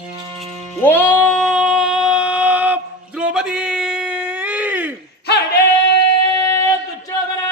ஓ திரௌபதி அடே துச்சோதனா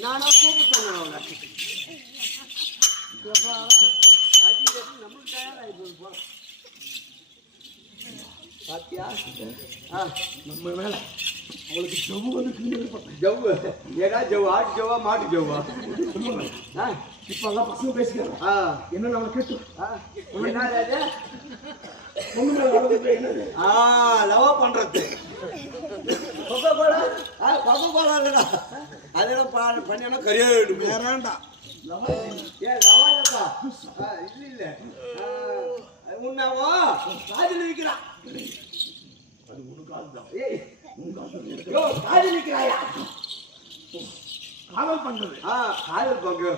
நானா கூப்பிட்டேன் அவனை நம்மளுக்கு தயாராகி போல பாத்தியா நம்ம மேல அவளுக்கு ஜவ்வு வந்து ஜவ்வு ஏடா ஜவ்வு ஆட்டு ஜவ்வா மாட்டு ஜவ்வா இப்ப எல்லாம் பசங்க பேசிக்கிறாங்க என்ன அவனை கேட்டு என்னது லவ் பண்றது கோலா இல்லடா அதெல்லாம் பண்ணினா கரியாடு வேறாண்டா ஏன் லவாப்பா இல்ல உன்னாவோ காதில் வைக்கிறான் அது உனக்கு அதுதான் ஏய் காதில் வைக்கிறாயா காதல் பண்றது காதல் பண்றது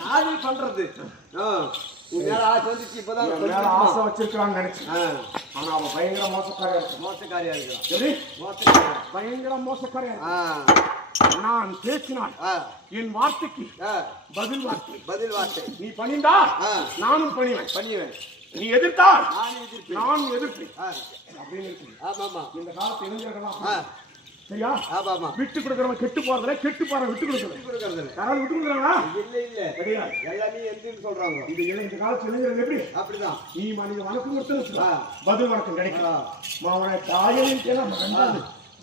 காதல் பண்றது ஆசை வந்துச்சு இப்பதான் ஆசை வச்சிருக்கான்னு நினைச்சேன் ஆனா அவன் பயங்கர மோசக்காரியா இருக்கான் பயங்கர மோசக்காரியா நான் பேசினால் என் வார்த்தைக்கு பதில் வார்த்தை நீ பணிந்தா நானும் பணிவேன் நீ எதிர்த்தால் நான் எதிர்ப்பேன் அப்படின்னு இந்த காலத்து இளைஞர்களா சரியா விட்டு கொடுக்கறவன் கெட்டு போறதுல கெட்டு போற விட்டு கொடுக்கறது யாராவது விட்டு கொடுக்குறாங்களா இல்ல கிடையாது எல்லாமே எந்தின்னு சொல்றாங்க இந்த காலத்து இளைஞர்கள் எப்படி அப்படிதான் நீ மனித வணக்கம் கொடுத்து பதில் வணக்கம் கிடைக்கலாம் மாவன காயலின்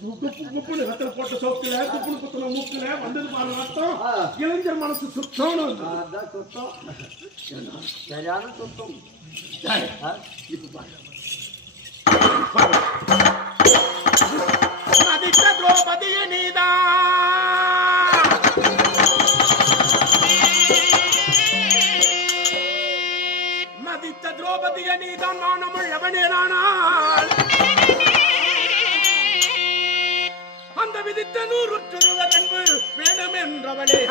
முப்புனு ரத்தன போட்ட சோப்புல குப்புனு குத்துன மூக்குல வந்தது பாரு ரத்தம் இளைஞர் மனசு சுத்தம் அதான் சுத்தம் சரியான சுத்தம் இப்ப பாரு மதித்த திரௌபதிய நீதான் மதித்த திரௌபதிய நீதான் மானமுள்ளவனேனானால் அந்த விதித்த நூறுற்றுருவர் அன்பு வேணும் என்றவளே